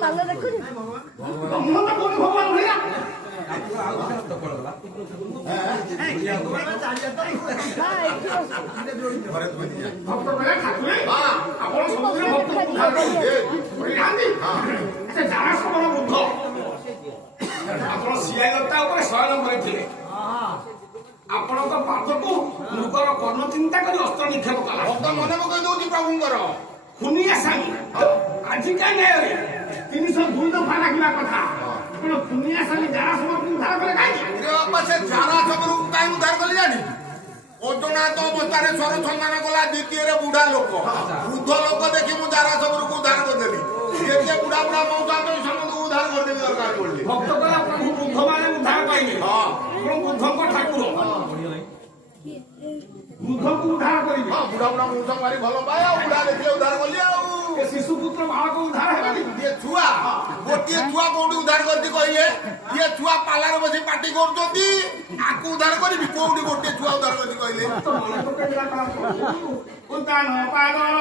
ତାହେଲେ ଦେଖୁନି ଆପଣ ସିଆଇତା ଉପରେ ଶୟନ କରିଥିଲେ ଆପଣଙ୍କ ପାଦକୁ ମୃଗର କର୍ଣ୍ଣ ଚିନ୍ତା କରି ଅସ୍ତ୍ର ନିକ୍ଷେପ କଲା ମନେ ପକେଇ ଦଉଛି ପ୍ରଭୁଙ୍କର খুনিয়া স্বামী আজিকা ন্যাୟରେ 302 দফা ଲାଗିବା କଥା ଆପଣ খুনিয়া স্বামী যারা ସମସ୍ତଙ୍କୁ ଉଦ୍ଧାର କଲେ କାହିଁକି ବାପା ସେ ଝାରା ସବୁରୁ କାହିଁ ଉଦ୍ଧାର କଲେ ଜାଣି ଅଜଣାତ ଅବସ୍ଥାରେ ସ୍ୱର ସମ୍ମାନ କଲା ଦ୍ୱିତୀୟରେ ବୁଢା ଲୋକ ବୃଦ୍ଧ ଲୋକ ଦେଖି ମୁଁ ଝାରା ସବୁକୁ ଉଦ୍ଧାର କରିଦେଲି ଯେତେ ବୁଢା ବୁଢା ମଉକା ସମସ୍ତଙ୍କୁ ଉଦ୍ଧାର କରିଦେବି ଦରକାର ପଡିଲି ଭକ୍ତ କଲା ପ୍ରଭୁ ବୃଦ୍ଧମାନେ ଉଦ୍ଧାର ପାଇଲେ ଆପଣ ବୃଦ୍ଧଙ୍କ ଠାକୁର ବୃଦ୍ଧଙ୍କୁ ଉଦ୍ଧାର କରିବେ ବୁଢା ବୁଢା ମଉକା ମାରି ଭଲ ପାଏ ଆଉ ବୁଢା ଦେଖିଲେ ଉଦ୍ଧାର କଲି ଆଉ ଶିଶୁ ପୁତ୍ର ବାଳକ ଉଦ୍ଧାର ହେବେନି ଇଏ ଛୁଆ ଗୋଟିଏ ଛୁଆ କୋଉଠି ଉଦ୍ଧାର କରିଛି କହିଲେ ଇଏ ଛୁଆ ପାଲାରେ ବସି ପାଟି କରୁଛନ୍ତି ଆକୁ ଉଦ୍ଧାର କରିବି କୋଉଠି ଗୋଟିଏ ଛୁଆ ଉଦ୍ଧାର କରିଛି କହିଲେ ଉଦାନ ପାଗଳ